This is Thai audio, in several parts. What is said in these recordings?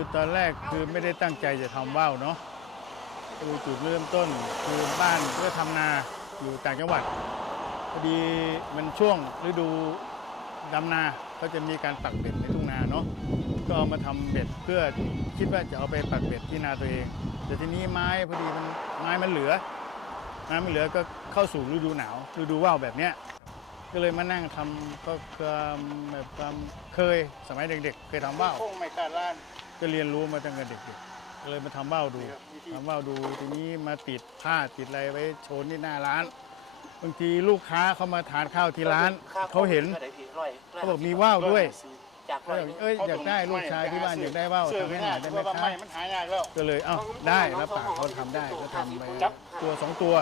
คือตอนแรกคือไม่ได้ตั้งใจจะทำว่าวเนาะคือจุดเริ่มต้นคือบ้านก็ทำนาอยู่ต่างจังหวัดพอดีมันช่วงฤดูดำนาก็จะมีการปักเบ็ดในทุ่งนาเนาะก็เอามาทำเบ็ดเพื่อคิดว่าจะเอาไปปักเบ็ดที่นาตัวเอง แต่ทีนี้ไม้พอดีมันไม้มันเหลือไม้มันเหลือก็เข้าสู่ฤดูหนาวฤดูว่าวแบบเนี้ย ก็เลยมานั่งทำก็ความแบบความเคยสมัยเด็กๆ เคยทำว่าวคงไม่ขาดล้าน ก็เรียนรู้มาตั้งแต่เด็กๆก็เลยมาทำว่าวดูครับวิธีทำว่าวดูทีนี้มาติดผ้าติดอะไรไว้โชว์ที่หน้าร้าน บางทีลูกค้าเขามาทานข้าวที่ร้านเขาเห็นเขาบอกมีว่าวด้วยจากก็แบบเอ้ยอยากได้ลูกชายที่บ้านอยากได้ว่าวเสื้อทำให้ไม่หน่ง่าอยยได้ไหมเพราะว่าคไม้รับมันหายากแล้วก็เลยเอ้าได้รับปากเขาทำได้ก็ทำไปจับตัวสองตัว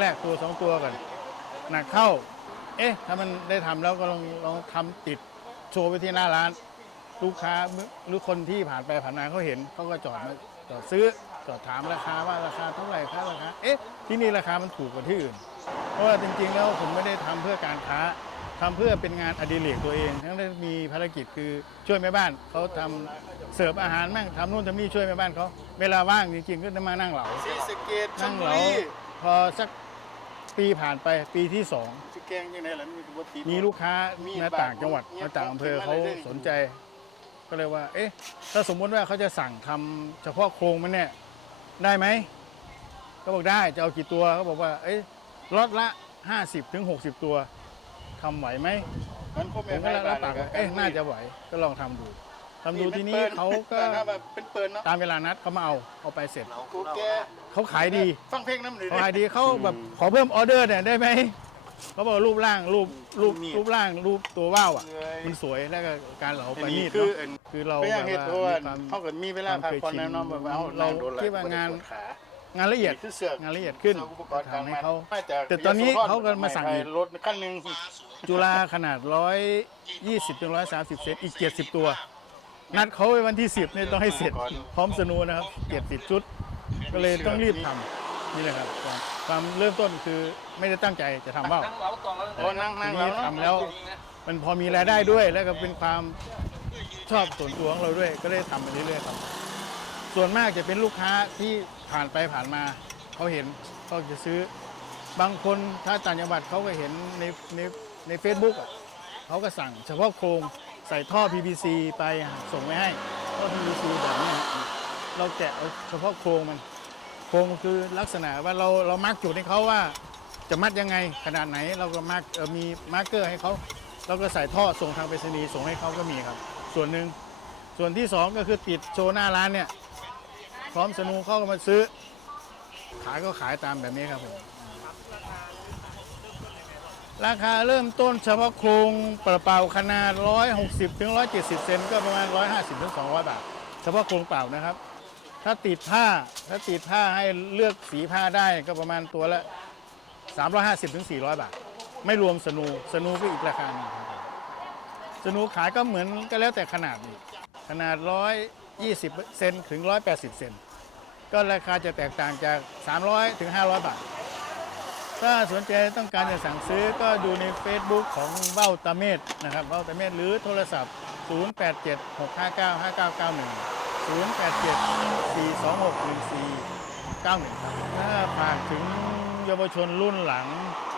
แรกๆตัวสองตัวก่อนหนักเข้า เอ๊ะ ถ้ามันได้ทำแล้วก็ลองลองทำติดโชว์ไว้ที่หน้าร้าน ลูกค้าหรือคนที่ผ่านไปผ่านมาเขาเห็นเขาก็จอดมาจอดซื้อจอดถามราคาว่าราคาเท่าไหร่คะราคาเอ๊ะที่นี่ราคามันถูกกว่าที่อื่น เพราะว่าจริงๆแล้วผมไม่ได้ทำเพื่อการค้าทำเพื่อเป็นงานอดิเรกตัวเอง ทั้งที่มีภารกิจคือช่วยแม่บ้านเขาทำเสิร์ฟอาหารมั่งทำนู่นทำนี่ช่วยแม่บ้านเขาเวลาว่างจริงๆก็จะมานั่งเหลาสีสะเกตชนั่ลงบุเหลารี พอสัก ปีผ่านไปปีที่สองสิแกงยังไงล่ะมีกบฏติดมีลูกค้ามีมาต่างจังหวัดมีมาต่างอำเภอของเขาขึ้นมาเลยสนใจ ก็เลยว่า เอ๊ะ ถ้าสมมติว่าเขาจะสั่งทำเฉพาะโครงมันเนี่ยได้ไหมก็บอกได้จะเอากี่ตัวเขาบอกว่า เอ๊ะล็อตละ 50ถึง60 ตัวทำไหวไหมมันคงผไม่มก็ให้รับปากว่าเอ๊ะน่าจะไหวก็ลองทำดู ทำดูทีนี้เขาก็แต่ถ้แบบเป็นเปิดเนาะตามเวลานัดเขามาเอาเอาไปเสร็จกูแกเขาขายดีฟังเพลงน้ำหรือเขาขายดีเขาแบบขอเพิ่มออเดอร์เนี่ยได้ไหมเขาบอกรูปร่างรูปรูปรูปร่างรูปตัวว่าวอะ มันสวยแล้วก็การเหลาอัปนระนี้ณีตคือเนาะอันคือเราไม่อยากเห็นเพราะว่ามีความเขาก็มีเวลาพักผ่อนแน่นอนแบบว่าเอาเราโดนหลคิดว่างานปวดขงานละเอียดคือเสือกงานละเอียดขึ้นเสือกอุปกรณ์การทำให้มันเขามาจากแต่ตอนนี้เขาก็มาสั่งอีกรถคันหนึ่งจุฬาขนาด120ถึง130เซนอีก70ตัว นัดเขาไว้วันที่ 10เนี่ยต้องให้เสร็จพร้อมสนูนะครับ70ชุด ก็เลยต้องรีบทำนี่แหละครับความความเริ่มต้นคือไม่ได้ตั้งใจจะทำว่าวนั่งเหลากองแล้วโอ้นั่งนั่งทีนี้แล้วทำแล้วมันพอมีรายได้ด้วยแล้วก็เป็นความชอบส่วนตัวของเราด้วย ก็เลยทำไปเรื่อยๆครับ ส่วนมากจะเป็นลูกค้าที่ผ่านไปผ่านมาเขาเห็นเขาจะซื้อบางคนถ้าต่างจังหวัดเขาก็เห็นในในในเฟซบุ๊กอะเขาก็สั่ง เฉพาะโครง ใส่ท่อ PVC ไปส่งไปให้ท่อ PVC แบบนี้เราแกะเอาเฉพาะโครงมัน โครงคือลักษณะว่าเราเรามาร์กจุดให้เขาว่าจะมัดยังไงขนาดไหนเราก็มาร์กมีมาร์กเกอร์ให้เขาเราก็ใส่ท่อส่งทางไปรษณีย์ส่งให้เขาก็มีครับ ส่วนหนึ่งส่วนที่สองก็คือติดโชว์หน้าร้านเนี่ยพร้อมสนูเข้าก็มาซื้อ ขายก็ขายตามแบบนี้ครับผม ราคาเริ่มต้นเฉพาะโครงเปล่าขนาด 160ถึง170 เซนก็ประมาณ 150ถึง200 บาท เฉพาะโครงเปล่านะครับ ถ้าติดผ้าถ้าติดผ้าให้เลือกสีผ้าได้ก็ประมาณตัวละ 350ถึง400 บาท ไม่รวมสนูสนูก็อีกราคาหนึงครับสนูขายก็เหมือนก็แล้วแต่ขนาดนี่ขนาด 120 เซนถึง 180 เซนก็ราคาจะแตกต่างจาก 300ถึง500 บาท ถ้าสนใจต้องการจะสั่งซื้อก็ดูใน Facebook ของเบ้าตาเมศนะครับเบ้าตาเมศหรือโทรศัพท์ 087 659 5991 087 426 1491ครับถ้าฝากถึงเยาวชนรุ่นหลัง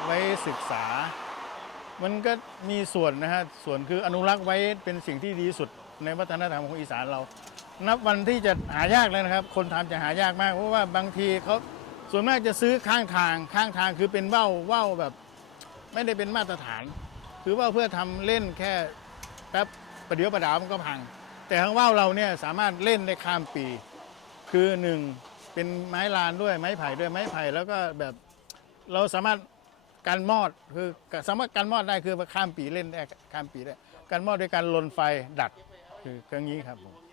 ไว้ศึกษา มันก็มีส่วนนะฮะส่วนคืออนุรักษ์ไว้เป็นสิ่งที่ดีสุดในวัฒนธรรมของอีสานเรา นับวันที่จะหายากเลยนะครับ คนทำจะหายากมาก เพราะว่าบางทีเขา ส่วนมากจะซื้อข้างทางข้างทางคือเป็นว่าวว่าวแบบ ไม่ได้เป็นมาตรฐาน คือว่าวเพื่อทำเล่นแค่แป๊บประเดี๋ยวประดาวมันก็พัง แต่ข้างว่าวเราเนี่ยสามารถเล่นได้ข้ามปี คือหนึ่งเป็นไม้ลานด้วยไม้ไผ่ด้วยไม้ไผ่แล้วก็แบบเราสามารถกันมอดคือสามารถกันมอดได้คือข้ามปีเล่นได้ข้ามปีได้กันมอดด้วยการลนไฟดัดคืออย่างนี้ครับผม